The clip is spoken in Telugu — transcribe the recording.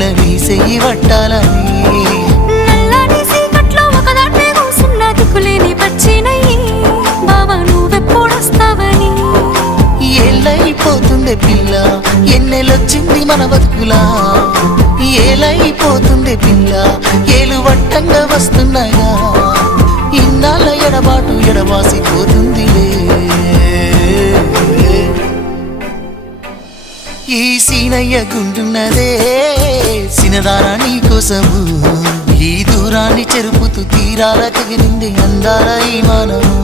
పిల్ల నీ చెయ్యి పట్టాలని నల్లని సీకట్లో ఒకదాన్నే కూసున్న దిక్కులేని పచ్చినయ్యి బావా నువ్వెప్పుడొస్తావని ఏళ్ళైపోతుండే పిల్ల ఎన్నెలొచ్చింది మన బతుకులా ఏలైపోతుండే పిల్ల ఏలు వట్టంగా వస్తున్నాయా ఇన్నాళ్ళ ఎడబాటు ఎడవాసిపోతుందిలే ఈ సీనయ్య గుంటున్నదే సినదారా నీ కోసము ఈ దూరాన్ని చెరుపుతూ తీరాల తెగిరింది అందాల ఈ మానము